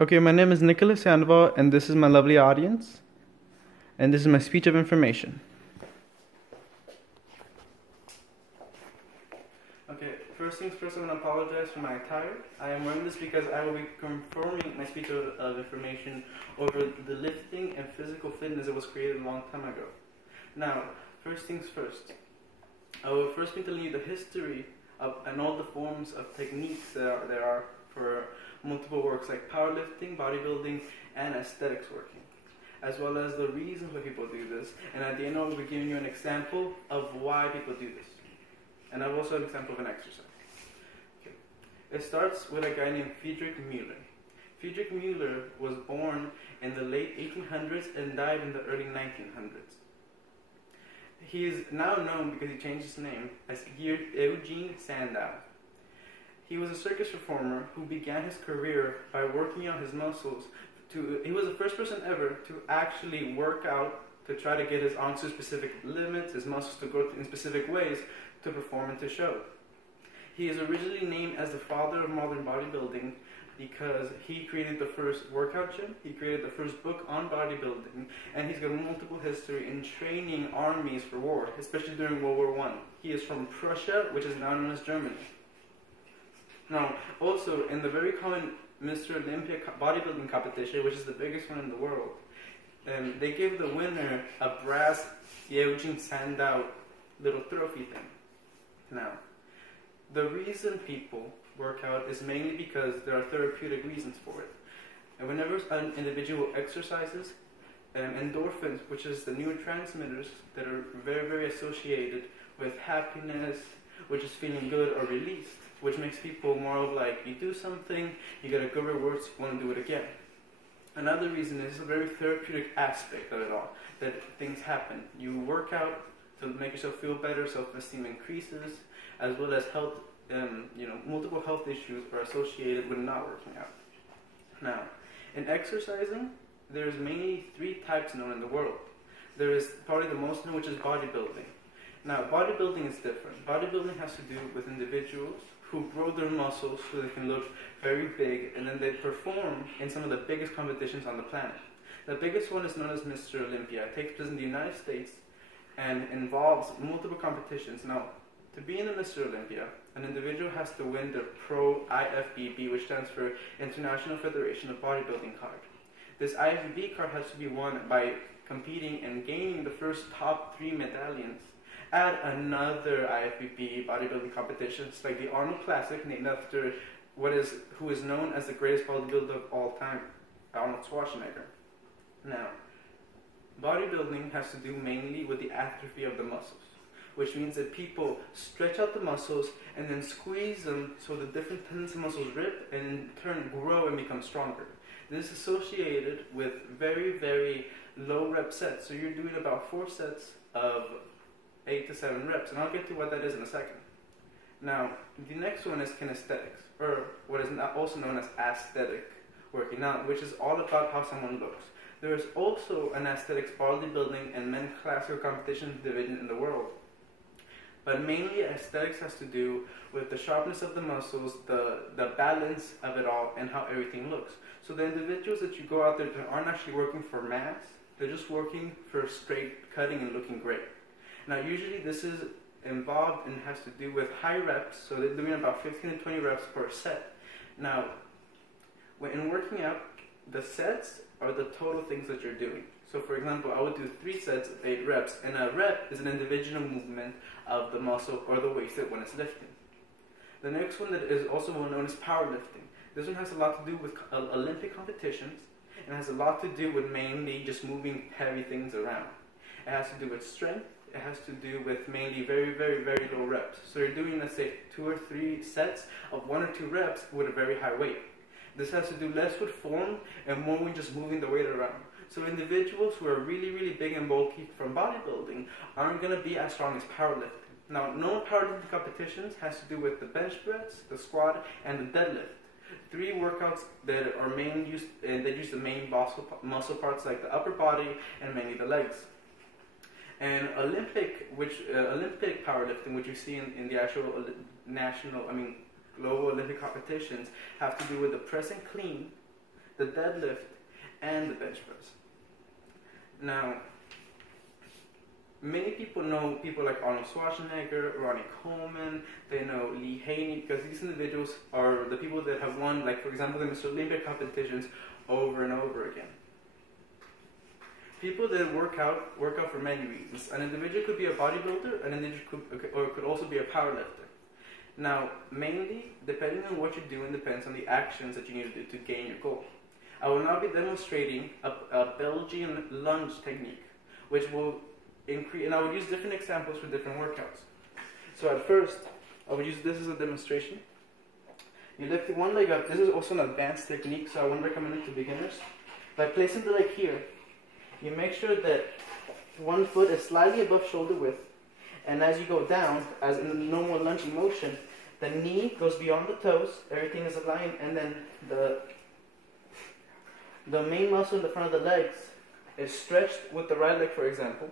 Okay, my name is Nicholas Sandoval, and this is my lovely audience, and this is my speech of information. Okay, first things first, I'm going to apologize for my attire. I am wearing this because I will be confirming my speech of information over the lifting and physical fitness that was created a long time ago. Now, first things first, I will first be telling you the history of and all the forms of techniques there are for multiple works like powerlifting, bodybuilding, and aesthetics working, as well as the reasons why people do this. And at the end, I'll be giving you an example of why people do this. And I've also an example of an exercise. Okay. It starts with a guy named Friedrich Müller. Friedrich Müller was born in the late 1800s and died in the early 1900s. He is now known, because he changed his name, as Eugen Sandow. He was a circus performer who began his career by working out his muscles. He was the first person ever to actually work out to try to get his arms to specific limits, his muscles to grow in specific ways to perform and to show. He is originally named as the father of modern bodybuilding because he created the first workout gym, he created the first book on bodybuilding, and he's got multiple history in training armies for war, especially during World War I. He is from Prussia, which is now known as Germany. Now, also, in the very common Mr. Olympia bodybuilding competition, which is the biggest one in the world, they give the winner a brass Eugen Sandow little trophy thing. Now, the reason people work out is mainly because there are therapeutic reasons for it. And whenever an individual exercises, endorphins, which is the neurotransmitters that are very, very associated with happiness, which is feeling good, are released, which makes people more of like, you do something, you get a good reward, so you want to do it again. Another reason is a very therapeutic aspect of it all, that things happen. You work out to make yourself feel better, self-esteem increases, as well as health, multiple health issues are associated with not working out. Now, in exercising, there's mainly three types known in the world. There is probably the most known, which is bodybuilding. Now, bodybuilding is different. Bodybuilding has to do with individuals who grow their muscles so they can look very big, and then they perform in some of the biggest competitions on the planet. The biggest one is known as Mr. Olympia. It takes place in the United States and involves multiple competitions. Now, to be in the Mr. Olympia, an individual has to win the Pro IFBB, which stands for International Federation of Bodybuilding card. This IFBB card has to be won by competing and gaining the first top 3 medallions at another IFBB bodybuilding competitions like the Arnold Classic, named after who is known as the greatest bodybuilder of all time, Arnold Schwarzenegger. Now, bodybuilding has to do mainly with the atrophy of the muscles, which means that people stretch out the muscles and then squeeze them so the different tendons and muscles rip and in turn grow and become stronger. This is associated with very, very low rep sets. So you're doing about 4 sets of 8 to 7 reps, and I'll get to what that is in a second. Now, the next one is kinesthetics, or what is also known as aesthetic working out, which is all about how someone looks. There is also an aesthetics bodybuilding and men's classical competition division in the world. But mainly aesthetics has to do with the sharpness of the muscles, the balance of it all, and how everything looks. So the individuals that you go out there that aren't actually working for mass, they're just working for straight cutting and looking great. Now, usually this is involved and has to do with high reps, so they're doing about 15 to 20 reps per set. Now, when working out, the sets are the total things that you're doing. So, for example, I would do 3 sets of 8 reps, and a rep is an individual movement of the muscle or the waist when it's lifting. The next one that is also known as powerlifting. This one has a lot to do with Olympic competitions, and has a lot to do with mainly just moving heavy things around. It has to do with strength. It has to do with mainly very, very, very low reps. So you're doing, let's say, 2 or 3 sets of 1 or 2 reps with a very high weight. This has to do less with form and more with just moving the weight around. So individuals who are really, really big and bulky from bodybuilding aren't going to be as strong as powerlifting. Now, known powerlifting competitions has to do with the bench press, the squat, and the deadlift. 3 workouts that are mainly used, that use the main muscle parts like the upper body and mainly the legs. And Olympic powerlifting, which you see in the actual global Olympic competitions, have to do with the press and clean, the deadlift, and the bench press. Now, many people know people like Arnold Schwarzenegger, Ronnie Coleman, they know Lee Haney, because these individuals are the people that have won, like for example, the Mr. Olympia competitions over and over again. People that work out for many reasons. An individual could be a bodybuilder, an individual could also be a powerlifter. Now, mainly, depending on what you're doing, depends on the actions that you need to do to gain your goal. I will now be demonstrating a Belgian lunge technique, which will increase, and I will use different examples for different workouts. So at first, I will use this as a demonstration. You lift one leg up. This is also an advanced technique, so I wouldn't recommend it to beginners. By placing the leg here, you make sure that one foot is slightly above shoulder width, and as you go down, as in the normal lunging motion, the knee goes beyond the toes, everything is aligned, and then the main muscle in the front of the legs is stretched with the right leg, for example,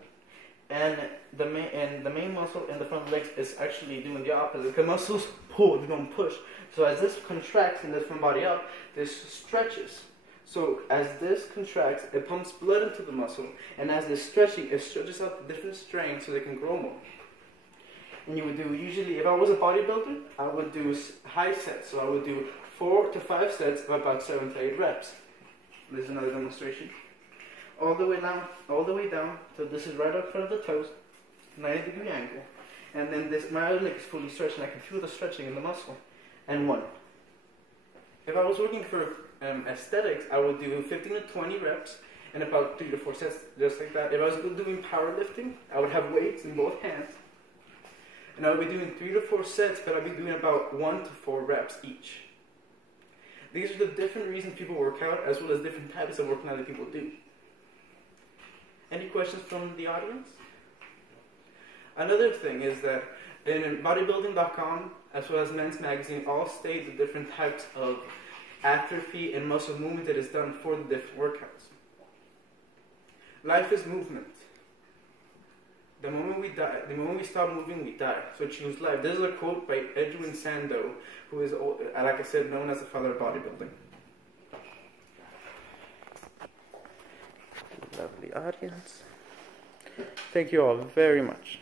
and the main muscle in the front of the legs is actually doing the opposite. The muscles pull, they don't push. So as this contracts and lifts from body up, this stretches. So as this contracts, it pumps blood into the muscle, and as this stretching, it stretches out the different strengths so they can grow more. And you would do, usually, if I was a bodybuilder, I would do high sets. So I would do 4 to 5 sets of about 7 to 8 reps. This is another demonstration. All the way down, so this is right up front of the toes, 90-degree angle. And then my other leg is fully stretched, and I can feel the stretching in the muscle. And 1. If I was working for aesthetics, I would do 15 to 20 reps and about 3 to 4 sets, just like that. If I was doing powerlifting, I would have weights in both hands. And I would be doing 3 to 4 sets, but I'd be doing about 1 to 4 reps each. These are the different reasons people work out, as well as different types of working out that people do. Any questions from the audience? Another thing is that in bodybuilding.com, as well as Men's Magazine, all state the different types of atrophy and muscle movement that is done for the different workouts. Life is movement. The moment we stop moving, we die. So choose life. This is a quote by Edwin Sando, who is, like I said, known as the father of bodybuilding. Lovely audience. Thank you all very much.